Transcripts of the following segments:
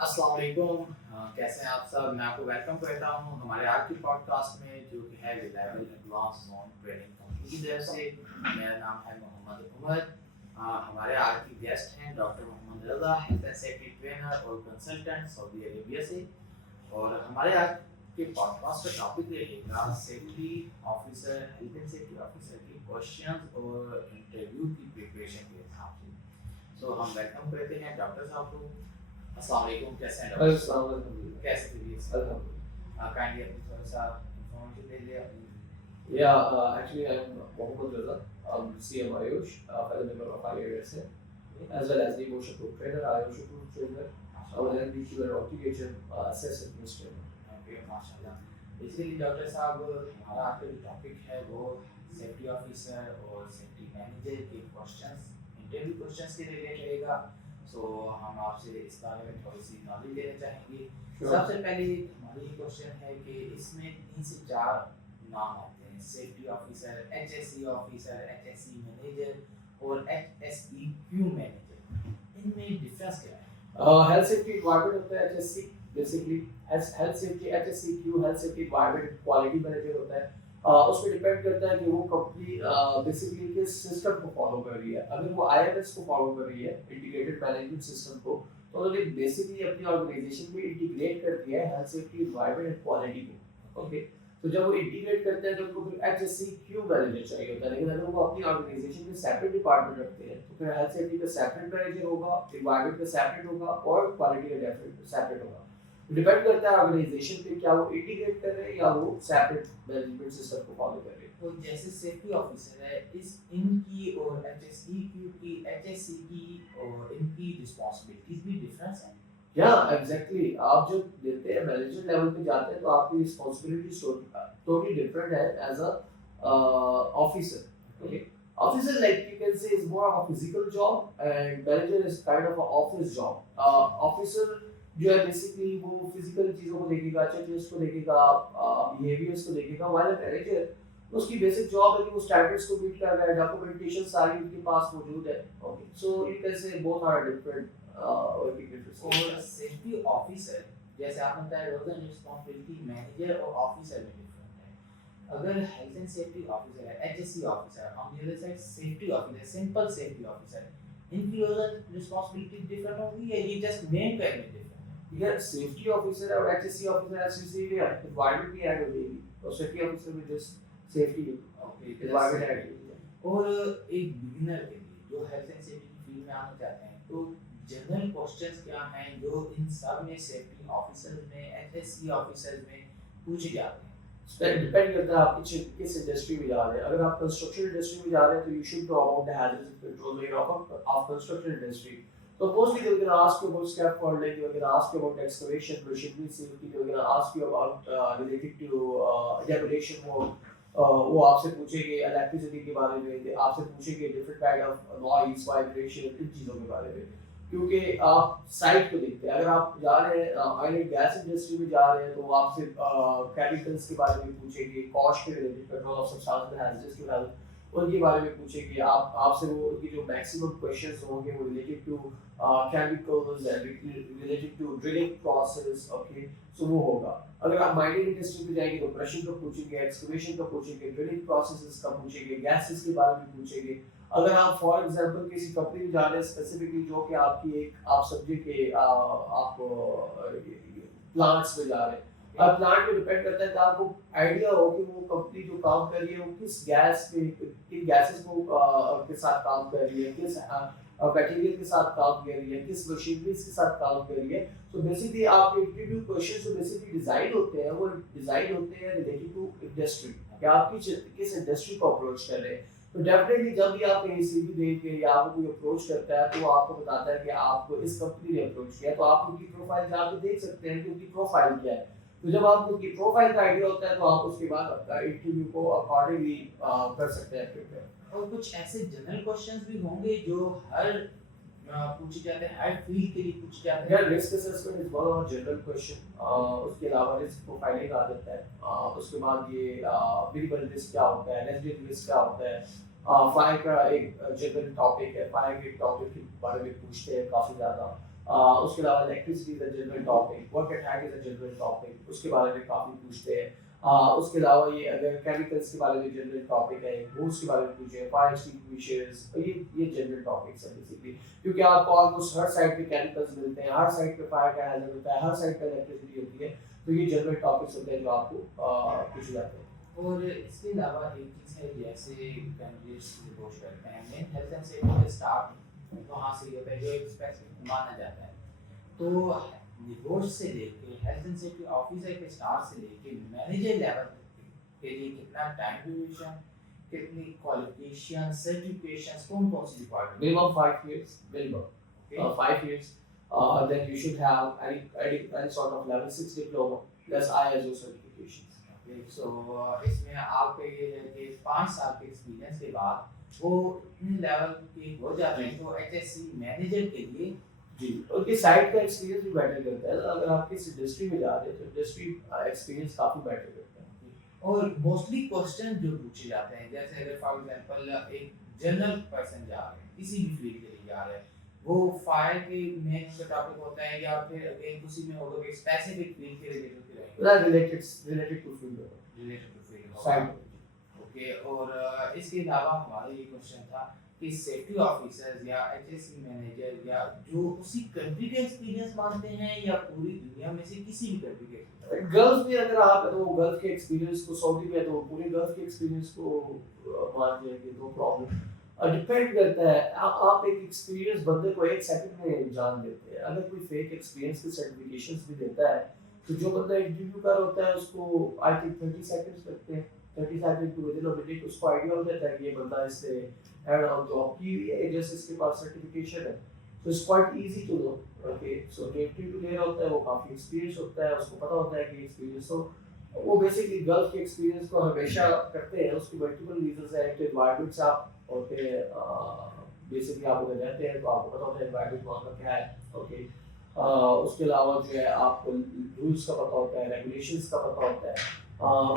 अस्सलाम वालेकुम। कैसे हैं आप सब? मैं आपको वेलकम कहता हूँ हमारे आज की पॉडकास्ट में जो कि है reliable advance zone training company की तरफ से। मेरा नाम है मोहम्मद उमर। हमारे आज की गेस्ट हैं doctor Mohammad Raza, health and safety trainer और कंसल्टेंट सऊदी अरेबिया से। और हमारे आज के पॉडकास्ट का टॉपिक रहेगा safety officer, health and safety officer के क्वेश्चंस और इंटरव्यू की प्रिपरेशन के हिसाब से। सो हम वेलकम करते हैं डॉक्टर साहब को। अस्सलाम वालेकुम, कैसे हैं डॉक्टर अस्सलाम साहब? वालेकुम। कैसे तबीयत से? अल्हम्दुलिल्लाह। काइंडली अपनी थोड़ा सा इन्फॉर्मेशन दे दीजिए अपनी। Yeah, actually I'm Mohammad Raza. I'm CM Ayush, fellow member of IISA, as well as the Motion Proof Trainer, Ayush Proof Trainer, और NBQ and Occupational Assessment Trainer. Okay, माशाल्लाह। बेसिकली डॉक्टर साहब, हमारा आज का जो topic है वो safety officer और सेफ्टी मैनेजर के क्वेश्चंस, इंटरव्यू क्वेश्चंस के रिलेटेड रहेगा। सो हम आपसे इस बारे में थोड़ी सी नॉलेज लेना चाहेंगे। सबसे पहले हमारी ये क्वेश्चन है कि इसमें 3 से 4 नाम आते हैं, safety officer, HSC officer, HSC manager और एचएसईक्यू मैनेजर। इनमें डिफरेंस क्या है? हेल्थ सेफ्टी एनवायरनमेंट होता है HSC, basically health safety HSCQ health safety environment quality manager होता है। उसमें डिपेंड करता है कि वो कंपनी बेसिकली किस सिस्टम को फॉलो कर रही है। अगर वो IMS को फॉलो कर रही है, इंटीग्रेटेड मैनेजमेंट सिस्टम को, तो उन्होंने बेसिकली अपनी ऑर्गेनाइजेशन में इंटीग्रेट कर दिया है health safety environment and quality को। ओके, तो जब वो इंटीग्रेट करते हैं तो उनको फिर HSCQ मैनेजर चाहिए होता है। लेकिन अगर वो अपनी ऑर्गेनाइजेशन में सेपरेट डिपार्टमेंट रखते हैं तो फिर हेल्थ सेफ्टी का सेपरेट मैनेजर होगा, एनवायरनमेंट का सेपरेट होगा और क्वालिटी का सेपरेट होगा। डिपेंड करता है ऑर्गेनाइजेशन पे, क्या वो इंटीग्रेट कर रहे हैं या वो सेपरेट मैनेजमेंट सिस्टम को फॉलो कर रहे हैं। तो जैसे सेफ्टी ऑफिसर है, इस इनकी और एचएसईक्यू की, एचएससी की और इनकी रिस्पांसिबिलिटीज भी डिफरेंस है। या एग्जैक्टली, आप जब देते हैं मैनेजर लेवल पे जाते हैं तो आपकी रिस्पांसिबिलिटी टोटली डिफरेंट है as a officer. Okay, officer like you can say is more of a physical job and manager is kind of a office job. Officer जो है बेसिकली वो फिजिकल चीजों को देखेगा, चेकलिस्ट को देखेगा, बिहेवियर्स को देखेगा, व्हाइल मैनेजर उसकी बेसिक जॉब है कि वो स्टैंडर्ड्स को मीट कर रहा है, डॉक्यूमेंटेशन सारी उनके पास मौजूद है। Okay, so you can say both are different working interest. और सेफ्टी ऑफिसर जैसे आपने बताया, रोल्स एंड रिस्पांसिबिलिटी मैनेजर और ऑफिसर में डिफरेंट है। अगर हेल्थ एंड सेफ्टी ऑफिसर है, HSC officer, on the other side safety officer, simple safety officer, इनकी रोल्स एंड रिस्पांसिबिलिटी डिफरेंट होगी या ये जस्ट नेम का डिफरेंट है? यार सेफ्टी ऑफिसर और HSC ऑफिसर एससीसी भी है, एनवायरनमेंट भी ऐड हो जाएगी और सेफ्टी ऑफिसर में just safety okay, environment add हो जाएगी। और एक बिगिनर के लिए जो हेल्थ एंड सेफ्टी की फील्ड में आना चाहते हैं, तो जनरल क्वेश्चंस क्या हैं जो इन सब में सेफ्टी ऑफिसर्स में, एचएससी ऑफिसर्स में पूछे जाते हैं? डिपेंड करता है आप किस इंडस्ट्री में जा रहे हैं। अगर आप कंस्ट्रक्शन इंडस्ट्री में जा रहे हैं तो you should know about the hazards and control rate of construction industry. So mostly they were going to ask you about scaffolding, they were going to ask you about excavation, machinery safety, they were going to ask you about related to demolition work. वो आपसे पूछेंगे electricity के बारे में, आपसे पूछेंगे different kind of noise, vibration, इन चीज़ों के बारे में, क्योंकि आप साइट को देखते हैं। अगर आप जा रहे हैं ऑयल एंड गैस इंडस्ट्री में जा रहे हैं तो वो आपसे केमिकल्स के बारे में पूछेंगे, कॉस्ट के related, control of substance hazards to health, उनके बारे में पूछेंगे। आपसे वो उनकी जो मैक्सिमम क्वेश्चंस होंगे वो related to chemicals and related to drilling process. Okay, so वो होगा। अगर आप माइनिंग इंडस्ट्री में जाएंगे तो क्रशिंग का पूछेंगे, एक्सकवेशन का पूछेंगे, ड्रिलिंग प्रोसेसेस का पूछेंगे, गैसेस के बारे में पूछेंगे। अगर आप फॉर एग्जांपल किसी कंपनी में जा रहे हैं स्पेसिफिकली जो कि आपकी एक आप समझे कि आप प्लांट्स में जा रहे हैं, अब प्लांट पे डिपेंड करता है कि आपको आइडिया हो कि वो कंपनी जो काम कर रही है वो किस गैस पे, किन गैसेस को के साथ काम कर रही है, किस मटेरियल के साथ काम कर रही है, किस मशीनरीज के साथ काम कर रही है। सो बेसिकली आपके इंटरव्यू क्वेश्चन जो बेसिकली डिजाइन होते हैं वो डिजाइन होते हैं रिलेटेड टू इंडस्ट्री, कि आप किस इंडस्ट्री को अप्रोच कर रहे हैं। तो डेफिनेटली जब भी आप कहीं सीवी देके या आपको कोई अप्रोच करता है तो वो आपको बताता है कि आपको इस कंपनी ने अप्रोच किया, तो आप उनकी प्रोफाइल जाके देख सकते हैं कि उनकी प्रोफाइल क्या है। तो जब आपको उनकी प्रोफाइल का आइडिया होता है तो आप उसके बाद अपना इंटरव्यू को अकॉर्डिंगली कर सकते हैं प्रिपेयर। और कुछ ऐसे जनरल क्वेश्चंस भी होंगे जो हर पूछे जाते हैं, हर फील्ड के लिए पूछे जाते हैं। Risk assessment is one of general question. उसके अलावा रिस्क प्रोफाइलिंग आ जाता है। उसके बाद ये मिनिमल रिस्क क्या होता है, रेजिडेंट रिस्क क्या होता है, फायर का एक जनरल टॉपिक है, फायर के टॉपिक के बारे में पूछते हैं काफ़ी ज़्यादा। उसके अलावा electricity is a general topic, work attack is a general topic, उसके बारे में काफ़ी पूछते हैं। उसके अलावा ये अगर केमिकल्स के बारे में जनरल टॉपिक है, रूल्स के बारे में पूछे, फायर एक्सटिंग्विशर्स, ये जनरल टॉपिक्स हैं बेसिकली, क्योंकि आपको ऑलमोस्ट हर साइड पे केमिकल्स मिलते हैं, हर साइड पे फायर का हैजर्ड होता है, हर साइड पे इलेक्ट्रिसिटी होती है, तो ये जनरल टॉपिक्स होते हैं जो आपको पूछे जाते हैं। और इसके अलावा एक चीज़ है, जैसे कैंडिडेट्स रिपोर्ट करते हैं मेन हेल्थ एंड सेफ्टी के स्टाफ वहाँ से होता है जो एक स्पेसिफिक माना जाता है, तो निगोश से लेके हेल्थ एंड सेफ्टी ऑफिसर के स्टाफ से लेके मैनेजर लेवल के लिए कितना टाइम ड्यूरेशन, कितनी क्वालिफिकेशन, सर्टिफिकेशंस, कौन कौन सी requirement? Minimum 5 years, minimum. Okay. 5 years. Then you should have any sort of level 6 diploma plus ISO certifications. Okay, so इसमें आपका ये है कि 5 साल के एक्सपीरियंस के बाद वो इन लेवल के हो जाते हैं, तो एचएससी मैनेजर के लिए जी, उनके साइड का एक्सपीरियंस भी मैटर करता है। अगर आप किसी इंडस्ट्री में जा रहे हैं तो इंडस्ट्री एक्सपीरियंस काफी मैटर करता है। और मोस्टली क्वेश्चन जो पूछे जाते हैं, जैसे अगर फॉर एग्जांपल एक जनरल पर्सन जा रहे हैं, किसी भी फील्ड के लिए जा रहे हैं, वो फायर के मेन का टॉपिक होता है या फिर अगेन उसी में होगा कि स्पेसिफिक फील्ड के रिलेटेड रहेगा? Related to field, related to field side. Okay, और इसके अलावा हमारा ये क्वेश्चन था कि सेफ्टी ऑफिसर्स या एचएससी मैनेजर या जो उसी कंट्री का एक्सपीरियंस मानते हैं या पूरी दुनिया में से किसी भी कंट्री के एक्सपीरियंस? गल्फ में अगर आप है तो वो गल्फ के एक्सपीरियंस को, सऊदी में तो पूरे गल्फ के एक्सपीरियंस को मान जाएंगे, नो प्रॉब्लम। डिपेंड करता है, आप एक एक्सपीरियंस बंदे को 1 सेकंड में जान देते हैं। अगर कोई फेक एक्सपीरियंस के सर्टिफिकेशंस भी देता है तो जो बंदा इंटरव्यू कर होता है उसको आई थिंक 30 सेकंड्स लगते हैं, 30 second to within a minute उसको आइडिया हो जाता है कि ये बंदा इससे हेड ऑन जॉब की हुई है, जैसे इसके पास सर्टिफिकेशन है, तो it's quite easy to know. Okay, so जो इंटरव्यू ले रहा होता है वो काफी एक्सपीरियंस होता है, उसको पता होता है कि एक्सपीरियंस हो, वो बेसिकली गल्फ के एक्सपीरियंस को हमेशा करते हैं। उसकी मल्टीपल रीजंस है, एक एनवायरनमेंट से आप होते हैं, बेसिकली आप उधर रहते हैं तो आपको पता होता है एनवायरनमेंट वहाँ का क्या है। ओके, उसके अलावा जो है आपको रूल्स का पता होता है, रेगुलेशंस का पता होता है,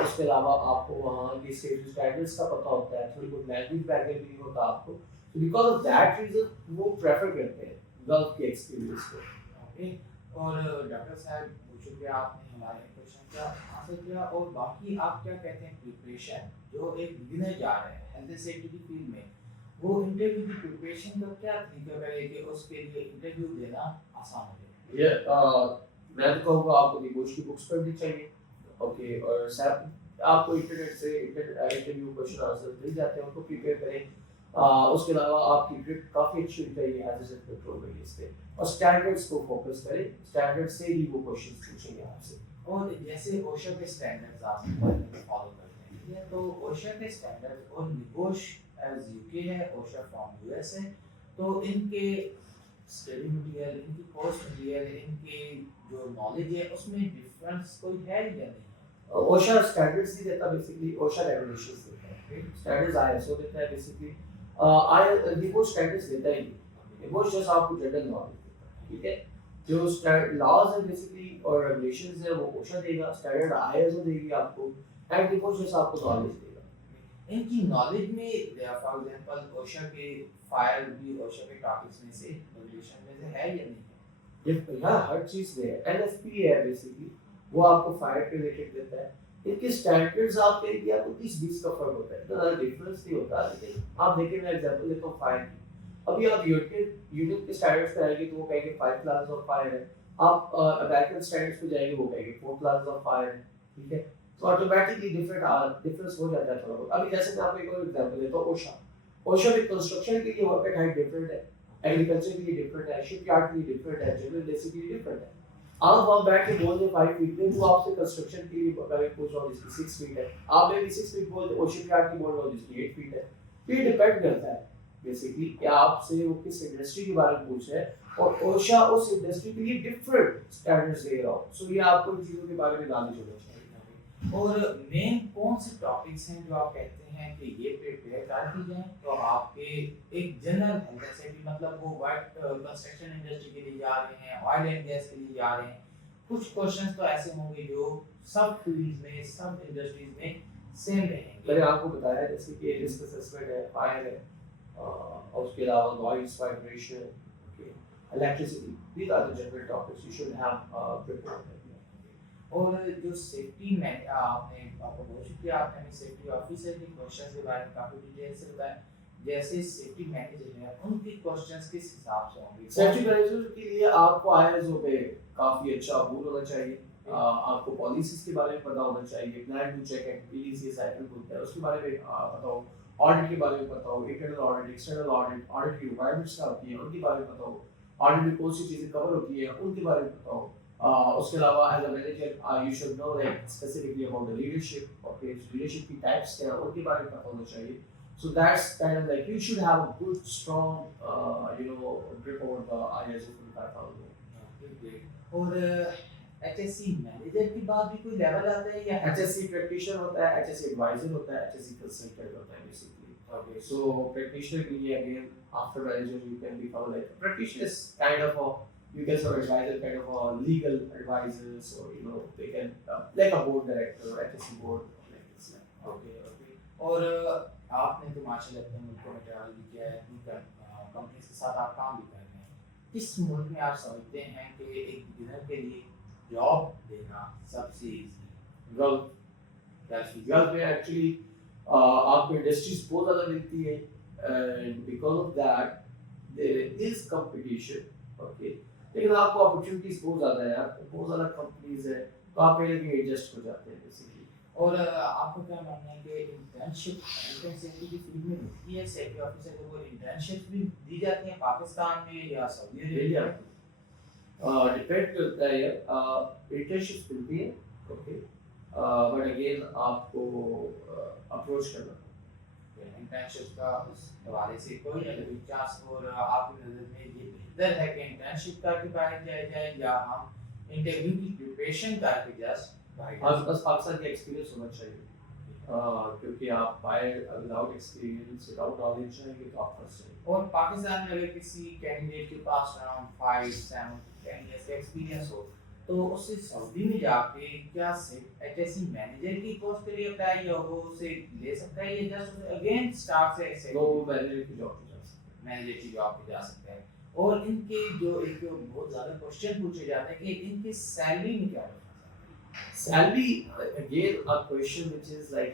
उसके अलावा आपको वहाँ की सेफ्टी स्टैंडर्ड्स का पता होता है, थोड़ी बहुत लैंग्वेज बैरियर भी नहीं होता आपको, तो बिकॉज ऑफ दैट रीजन वो प्रेफर करते हैं गल्फ के एक्सपीरियंस को। ओके, और डॉक्टर साहब पूछ चुके आपने हमारे क्वेश्चन का आंसर किया, और बाकी आप क्या कहते हैं प्रिपरेशन, जो एक बिगिनर जा रहे हैं हेल्थ एंड सेफ्टी की फील्ड में, वो इंटरव्यू की प्रिपरेशन का क्या तरीका करे कि उसके लिए इंटरव्यू देना आसान हो जाए? ये मैं तो कहूँगा आपको निगोश की बुक्स पढ़नी चाहिए। ओके, और सर आपको इंटरनेट से इंटरव्यू क्वेश्चन आंसर मिल जाते हैं, उनको प्रिपेयर करें। उसके अलावा आपकी ग्रिप काफ़ी अच्छी होनी चाहिए हैजर्ड कंट्रोल में इस पे, और स्टैंडर्ड्स को फोकस करें, स्टैंडर्ड से ही वो क्वेश्चंस पूछेंगे आपसे। और जैसे ओशा के स्टैंडर्ड्स आप फॉलो करते हैं, तो ओशा के स्टैंडर्ड्स और निगोश एज यूके है, ओशा फ्रॉम यूएस है, तो इनके स्टडी मटेरियल, इनकी कोर्स मटेरियल, इनके जो नॉलेज है उसमें डिफरेंस कोई है या नहीं? ओशा स्टैंडर्ड्स ही देता बेसिकली, ओशा रेगुलेशंस देता है, स्टैंडर्ड्स आईएसओ देता है बेसिकली, आई निगोश स्टैंडर्ड्स देता ही नहीं, निगोश जस्ट आपको जनरल नॉलेज देता है। ठीक है, जो स्टैंडर्ड लॉज है बेसिकली और रेगुलेशंस है वो ओशा देगा, स्टैंडर्ड आईएसओ देगी आपको, एंड निगोश जस्ट आपको नॉलेज देगा। इनकी नॉलेज में फॉर एग्जांपल ओशा के फायर भी ओशा के टॉपिक्स में से, रेगुलेशन में से है या नहीं है? ये यार हर चीज में है, एनएफपी है बेसिकली, वो आपको फायर के रिलेटेड देता है। इनके स्टैंडर्ड्स आप कहेंगे आपको 30-20 का फर्क होता है, इतना ज़्यादा डिफरेंस नहीं होता। लेकिन आप देखिए, मैं एग्जांपल देता हूँ फायर की, अभी आप यूरोपियन के स्टैंडर्ड्स पे आएंगे तो वो कहेंगे 5 क्लासेस ऑफ फायर है, आप अमेरिकन स्टैंडर्ड्स पे जाएंगे वो कहेंगे 4 क्लासेस ऑफ फायर है। ठीक है, तो ऑटोमेटिकली डिफरेंस हो जाता है थोड़ा बहुत। अभी जैसे मैं आपको एक और एग्जांपल देता हूँ, ओशा में कंस्ट्रक्शन के लिए वर्क एट हाइट डिफरेंट है, एग्रीकल्चर के लिए डिफरेंट है, शिपयार्ड के लिए डिफरेंट है, जनरल इंडस्ट्री के लिए डिफरेंट है। आप वहाँ बैठ के बोल दे 5 फीट में, वो आपसे कंस्ट्रक्शन के लिए अगर पूछ रहा हूँ जिसकी 6 फीट है, आप मेरी 6 फीट बोल दे, और शिपयार्ड की बोल रहा हूँ जिसकी 8 फीट है। ये डिपेंड करता है बेसिकली कि आपसे वो किस इंडस्ट्री के बारे में पूछ रहे हैं, और ओशा उस इंडस्ट्री के लिए डिफरेंट स्टैंडर्ड्स दे रहा हो। सो ये आपको इन चीज़ों के बारे में नॉलेज होना चाहिए। और मेन कौन से टॉपिक्स हैं जो आप कहते हैं कि ये प्रिपेयर कर दी जाए तो आपके एक जनरल हेल्थ एंड सेफ्टी, मतलब वो वर्क कंस्ट्रक्शन इंडस्ट्री के लिए जा रहे हैं, ऑयल एंड गैस के लिए जा रहे हैं, कुछ क्वेश्चंस तो ऐसे होंगे जो सब फील्ड्स में, सब इंडस्ट्रीज में सेम रहेंगे। मैंने आपको बताया जैसे कि रिस्क असेसमेंट है, फायर है, और उसके अलावा noise, vibration, electricity. These are the general topics you should have prepared. और जो सेफ्टी में आपने आपको बहुत शुक्रिया, आपने हमें सेफ्टी ऑफिसर के क्वेश्चंस के बारे में काफी डिटेल से बताया। जैसे सेफ्टी मैनेजर है उनके क्वेश्चंस किस हिसाब से होंगे? सेफ्टी मैनेजर के लिए आपको ISO पे काफी अच्छा अबूर होना चाहिए। आपको पॉलिसीज के बारे में पता होना चाहिए, plan to check and PDCA cycle होता है उसके बारे में पता हो, ऑडिट के बारे में पता हो, internal audit, external audit, audit की रिक्वायरमेंट्स क्या होती हैं उनके बारे में पता हो, ऑडिट में कौन सी चीजें कवर होती है उनके बारे में पता हो। उसके अलावा as a manager you should know like specifically about the leadership, okay, leadership की टाइप्स क्या हैं उनके बारे में पता होना चाहिए। So that's kind of like you should have a good, strong, grip over the ISO 45000. और HSC मैनेजर के बाद भी कोई लेवल आता है या HSC practitioner होता है, HSC advisor होता है, HSC consultant होता है basically. Okay. So practitioner के लिए again after manager you can become like practitioner is kind of a, you can say advisor, kind of a legal advisor, so they can like a board director, HSC board like this. Okay. और आपने तो माशाल्लाह अपने मुल्क में travel भी किया है, कंपनीज के साथ आप काम भी कर रहे हैं। किस मुल्क में आप समझते हैं कि एक बिगिनर के लिए जॉब देना सबसे इजी? गल्फ में एक्चुअली आपको इंडस्ट्रीज बहुत ज़्यादा मिलती है and because of that there is competition, okay, लेकिन आपको अपॉर्चुनिटीज बहुत ज़्यादा है, बहुत ज़्यादा कंपनीज है, तो आप पहले भी एडजस्ट हो जाते हैं बेसिकली। और आपको क्या मानना है कि इंटर्नशिप सेफ्टी की फील्ड में मिलती है? सेफ्टी ऑफिसर को इंटर्नशिप भी दी जाती है पाकिस्तान में या सऊदी अरेबिया में? डिपेंड करता है यार, इंटर्नशिप मिलती है, ओके, बट अगेन आपको अप्रोच करना इंटर्नशिप का उस हवाले से कोई चांस, और आपकी नज़र में ये बेहतर है कि इंटर्नशिप करके बाहर जाया जाए या हम इंटरव्यू की प्रिपरेशन करके जस्ट बस पाकिस्तान का एक्सपीरियंस होना चाहिए, क्योंकि आप बाहर विदाउट एक्सपीरियंस, विदाउट नॉलेज जाएंगे तो आप फंस जाएंगे। और पाकिस्तान में अगर किसी कैंडिडेट के पास अराउंड 5-7 years का एक्सपीरियंस हो तो उससे सऊदी में जाके क्या HSC मैनेजर की पोस्ट के लिए अप्लाई या वो उसे ले सकता है या जस्ट अगेन स्टार्ट से वो मैनेजर की जॉब पे जा सकते हैं, मैनेजर की जॉब पे जा सकता है? और इनके जो एक बहुत ज़्यादा क्वेश्चन पूछे जाते हैं कि इनकी सैलरी में क्या salary again a question which is like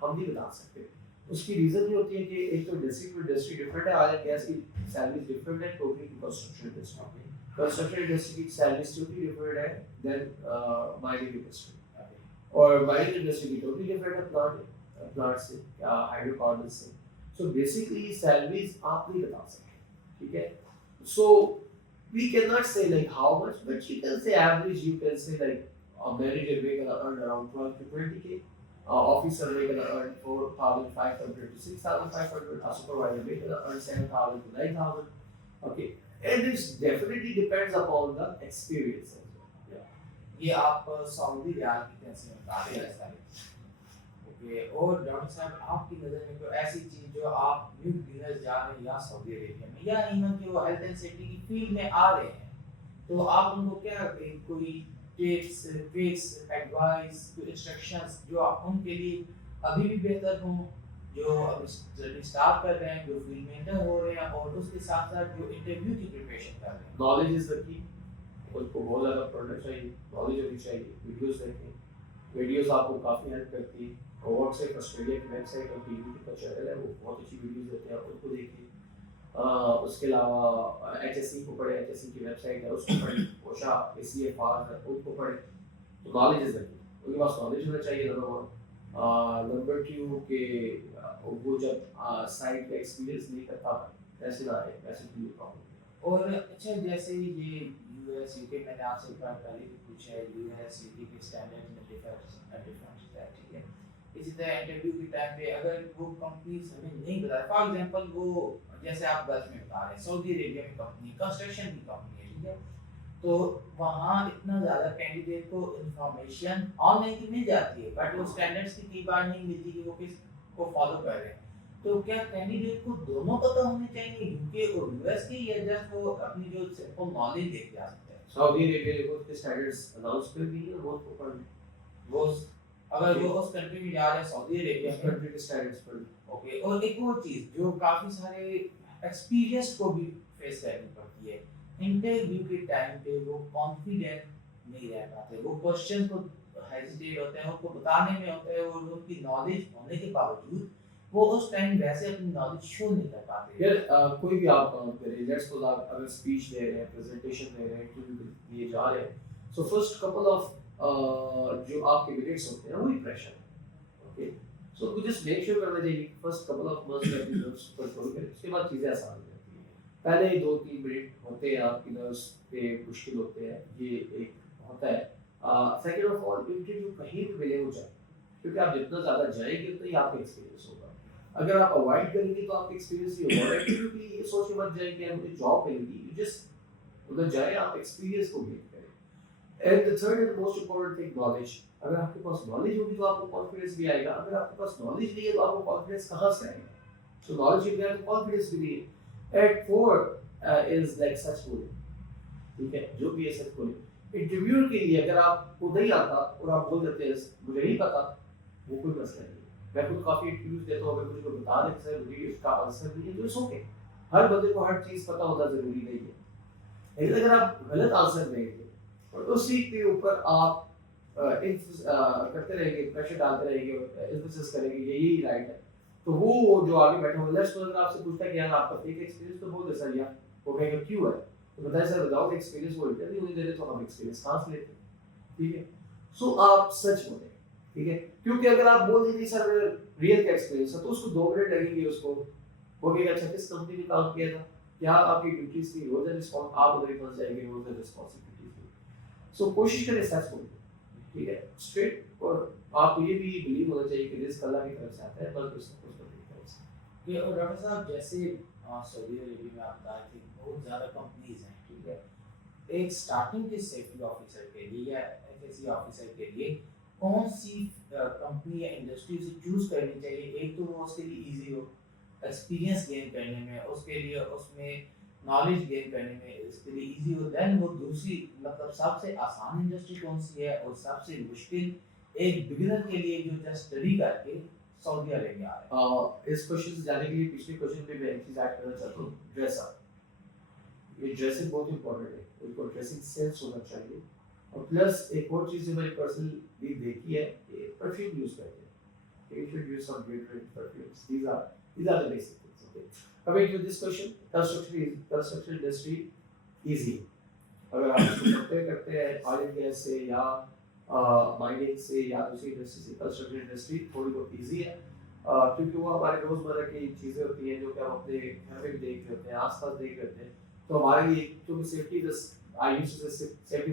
हम नहीं बता सकते। उसकी रीजन ये होती है कि एक तो इंडस्ट्री डिफरेंट है, ऑयल एंड गैस की सैलरी डिफरेंट है totally to construction industry. Construction industry की सैलरी टोटली डिफरेंट है देन माइनिंग इंडस्ट्री, और माइनिंग इंडस्ट्री की टोटली डिफरेंट है प्लांट से, हाइड्रोकार्बन से। सो बेसिकली सैलरीज आप नहीं बता सकते, ठीक है? सो we cannot say like how much, but you can say average. You can say like a manager may gonna earn around 12 to 20k, officer may gonna earn 4,500 to 6,500, a supervisor may gonna earn 7,000 to 9,000. Okay, and it definitely depends upon the experience as well. Yeah. ये आप Saudi riyal की कैसे बता रहे हैं सारे? Okay, और doctor साहब आपकी नज़र में कोई ऐसी चीज़ जो आप न्यू बिगिनर्स जा रहे हैं या सऊदी अरेबिया में या इवन कि वो हेल्थ एंड सेफ्टी की फील्ड में आ रहे हैं, तो आप उनको क्या कोई टिप्स, ट्रिक्स, एडवाइस, कोई इंस्ट्रक्शंस जो आप उनके लिए अभी भी बेहतर हों, जो अभी स्टार्ट कर रहे हैं, जो फील्ड में एंटर हो रहे हैं और उसके साथ साथ जो इंटरव्यू की प्रिपरेशन कर रहे हैं? Knowledge is the key. उनको बहुत ज़्यादा पढ़ना चाहिए, नॉलेज होनी चाहिए, वीडियोस देखें, वीडियोस आपको काफ़ी हेल्प करती है। व्हाट्सएप ऑस्ट्रेलिया की वेबसाइट और यूट्यूब का चैनल है, वो बहुत अच्छी वीडियोस देते हैं, उनको देखिए। उसके अलावा HSC को पढ़े, HSC की वेबसाइट है उसको पढ़े, OSHA ACFR है उनको पढ़े, तो नॉलेज इज रखिए, उनके पास नॉलेज होना चाहिए नंबर 1। नंबर 2 के वो जब साइट का एक्सपीरियंस नहीं करता ऐसे ना आए, ऐसे कोई प्रॉब्लम। और अच्छा, जैसे ये US UK मैंने आपसे एक बार पहले भी पूछा है, US UK के स्टैंडर्ड में डिफरेंस है, ठीक है? इसी तरह इंटरव्यू के टाइम पे अगर वो कंपनीज हमें नहीं बताए, फॉर एग्जांपल वो जैसे आप गल्फ में बता रहे हैं, सऊदी अरेबिया में कंपनी कंस्ट्रक्शन की कंपनी है, ठीक है? तो वहाँ इतना ज़्यादा कैंडिडेट को इंफॉर्मेशन ऑनलाइन की मिल जाती है, बट वो स्टैंडर्ड्स की कई बार नहीं मिलती कि वो किस को फॉलो कर रहे हैं। तो क्या कैंडिडेट को दोनों पता होने चाहिए, यूके और यूएस की, या जस्ट वो अपनी जो सिंपल नॉलेज लेके आ सकते हैं? सऊदी अरेबिया के स्टैंडर्ड्स अनाउंस कर दिए हैं, वो तो पढ़ वो अगर वो उस कंट्री में जा रहे हैं, सऊदी अरेबिया में, कंट्री के स्टैंडर्ड्स पढ़। ओके। और एक और चीज़ जो काफ़ी सारे एक्सपीरियंस को भी फेस करनी पड़ती है। इंटरव्यू के टाइम पे वो कॉन्फिडेंट नहीं रह पाते, वो क्वेश्चन को हेजिटेट होते हैं, उनको बताने में होते हैं, और उनकी नॉलेज होने के बावजूद वो उस टाइम वैसे अपनी नॉलेज शो नहीं कर पाते। यार कोई भी आप काम करें, लेट्स सपोज आप अगर स्पीच दे रहे हैं, प्रेजेंटेशन दे रहे हैं, इंटरव्यू दिए जा रहे हैं, सो फर्स्ट कपल ऑफ जो आपके मिनट्स होते हैं वही प्रेशर है। ओके, सो आपको जस्ट मेक श्योर करना चाहिए कि फर्स्ट कपल ऑफ मंथ्स में अपनी नर्व्स कंट्रोल करें, उसके बाद चीज़ें आसान हो जाती हैं। पहले 2-3 मिनट होते हैं आपकी नर्व्स पे मुश्किल होते हैं, ये एक होता है। सेकंड ऑफ ऑल, इंटरव्यू कहीं भी मिले हो जाए, क्योंकि आप जितना ज़्यादा जाएंगे उतना ही आपका एक्सपीरियंस होगा। अगर आप अवॉइड करेंगे तो आपका एक्सपीरियंस ही होगा। क्योंकि ये सोच के मत जाए कि यार मुझे जॉब मिलेगी, यू जस्ट उधर जाए, आप एक्सपीरियंस को गेन करें। And the third and most important thing, knowledge. अगर आपके पास नॉलेज होगी तो आपको कॉन्फिडेंस भी आएगा, अगर आपके पास नॉलेज नहीं है तो आपको कॉन्फिडेंस कहाँ से आएगा? सो नॉलेज के बगैर कॉन्फिडेंस भी नहीं है। एट फोर इज लाइक सच बोलिंग, ठीक है, जो भी है सच बोलिंग। इंटरव्यू के लिए अगर आपको नहीं आता और आप बोल देते हैं मुझे नहीं पता, वो कोई मसला नहीं है। मैं खुद काफ़ी इंटरव्यूज देता हूँ, अगर मुझे कोई बता दे सर मुझे इसका आंसर नहीं है तो इट्स ओके। हर बंदे को हर चीज़ पता होना ज़रूरी नहीं है। लेकिन अगर आप गलत आंसर देंगे और उसी के ऊपर आप करते रहेंगे, प्रेशर डालते रहेंगे, एम्फेसिस करेंगे यही राइट है, तो वो जो आगे बैठा हुआ लेट्स अगर आपसे पूछता है कि यार आपका फेक एक्सपीरियंस, तो बोल दे सर यार, वो कहेगा क्यों है, तो बताए सर विदाउट एक्सपीरियंस वो इंटरव्यू नहीं दे रहे तो हम एक्सपीरियंस कहाँ से लेते हैं, ठीक है। सो आप सच बोलें, ठीक है, क्योंकि अगर आप बोल देंगे सर रियल का एक्सपीरियंस है तो उसको 2 मिनट लगेंगे, उसको बोलेगा अच्छा किस कंपनी में काम किया था, क्या आपकी ड्यूटीज थी, रोज रिस्पॉन्स, आप उधर ही फंस जाएंगे रोज रिस्पॉन्सिबिलिटीज में। सो कोशिश करें सच बोलने, ठीक है, स्ट्रेट। और आपको ये भी बिलीव होना चाहिए कि रिस्क अल्लाह की तरफ से आता है, बस उसको कुछ बंदे की तरफ से। ये और डॉक्टर साहब जैसे सऊदी अरेबिया में आप बता रहे थे बहुत ज़्यादा कंपनीज हैं, ठीक है, एक स्टार्टिंग के सेफ्टी ऑफिसर के लिए या एफएससी ऑफिसर के लिए कौन सी कंपनी या इंडस्ट्री से चूज करनी चाहिए? एक तो वो उसके लिए इजी हो एक्सपीरियंस गेन करने में, उसके लिए उसमें नॉलेज गेन करने में इसके लिए इजी हो, देन वो दूसरी मतलब सबसे आसान इंडस्ट्री कौन सी है और सबसे मुश्किल एक बिगिनर के लिए जो जस्ट स्टडी करके सऊदी अरेबिया आ रहे हैं। इस क्वेश्चन से जाने के लिए पिछले क्वेश्चन पे मैं एक चीज ऐड करना चाहता हूँ, ड्रेस अप। ये ड्रेसिंग बहुत इंपॉर्टेंट है, उनको ड्रेसिंग सेंस होना चाहिए। और प्लस एक और चीज़ जो मैंने पर्सनली देखी है कि परफ्यूम यूज करते हैं, you should use some deodorant perfumes. These are the basic things. Okay. Coming to this question, construction industry easy. अगर आप इसको कंपेयर करते हैं ऑयल एंड गैस से या माइनिंग से या दूसरी इंडस्ट्री से, कंस्ट्रक्शन इंडस्ट्री थोड़ी बहुत इजी है, क्योंकि वो हमारे रोजमर्रा की चीज़ें होती हैं जो कि हम अपने घर में भी देख रहे होते हैं, आसपास देख रहे होते हैं, तो हमारे लिए क्योंकि सेफ्टी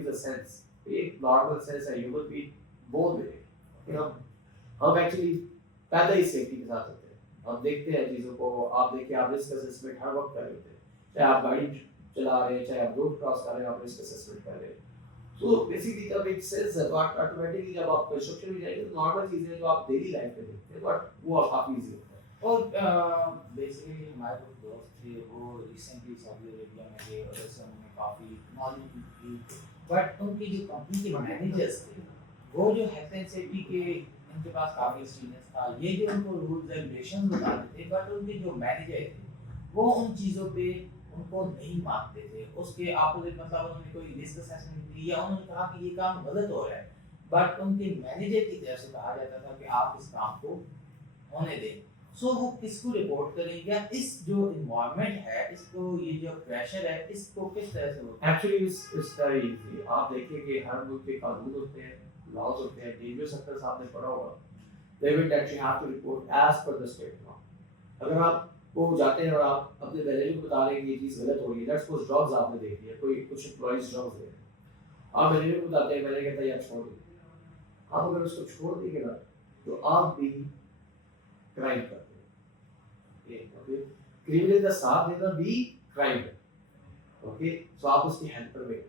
द सेंस, एक नॉर्मल सेंस है, ह्यूमन बीइंग बोल में कि हम एक्चुअली पैदा ही सेफ्टी के साथ होते हैं, हम देखते हैं चीज़ों को। आप देखिए, आप रिस्क असेसमेंट हर वक्त कर रहे होते हैं, चाहे आप गाड़ी चला रहे हैं, चाहे आप रोड क्रॉस कर रहे हैं, आप रिस्क असेसमेंट कर रहे हैं। तो बेसिकली जब एक सेंस है तो ऑटोमेटिकली जब आप कंस्ट्रक्शन में जाएंगे तो नॉर्मल चीज़ें जो आप डेली लाइफ में देखते हैं बट वो काफ़ी ईजी होता है। और बेसिकली हमारे कुछ दोस्त थे वो रिसेंटली सऊदी अरेबिया में गए और उससे उन्होंने काफ़ी नॉलेज की, बट उनकी जो कंपनी के मैनेजर्स थे वो जो हेल्थ एंड सेफ्टी के उनके पास काफ़ी एक्सपीरियंस था, ये जो उनको रूल्स एंड रेगुलेशंस बताते थे, बट उनके जो मैनेजर थे वो उन चीज़ों पे उनको नहीं मानते थे, उसके अपोजिट मतलब उन्होंने कोई रिस्क असेसमेंट दी या उन्होंने कहा कि ये काम गलत हो रहा है, बट उनके मैनेजर की तरफ से कहा जाता था कि आप इस काम को होने दें। सो वो किसको रिपोर्ट करें, या इस जो इन्वायरमेंट है, इसको ये जो प्रेशर है, इसको किस तरह से होता है? एक्चुअली इस तरह ही आप देखिए कि हर मुल्क के कानून होते हैं, लॉज होते हैं, डेंजरस सेक्टर्स आपने पढ़ा होगा, they will that you have to report as per the state law. अगर आप वो जाते हैं और आप अपने मैनेजर को बता रहे हैं कि ये चीज़ गलत हो रही है, लेट्स सपोज जॉब्स आपने देख लिया, कोई कुछ एम्प्लॉइज जॉब्स दे रहे हैं, आप मैनेजर को बताते हैं, मैनेजर कहता है यार छोड़ दीजिए, आप अगर उसको छोड़ देंगे ना तो आप भी क्राइम करते हैं, ओके, क्रिमिनल का साथ देना भी क्राइम है, ओके, सो आप उसकी हेल्पर में,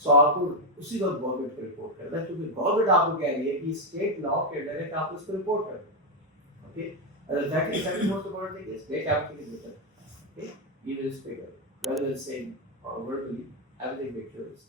सो आपको उसी वक्त गवर्नमेंट को रिपोर्ट करना है, क्योंकि गवर्नमेंट आपको कह रही है कि स्टेट लॉ के अंडर है कि आप उसको रिपोर्ट करें, okay. That is second most important thing is make everything written. Okay, even is bigger rather than saying verbally everything make sure is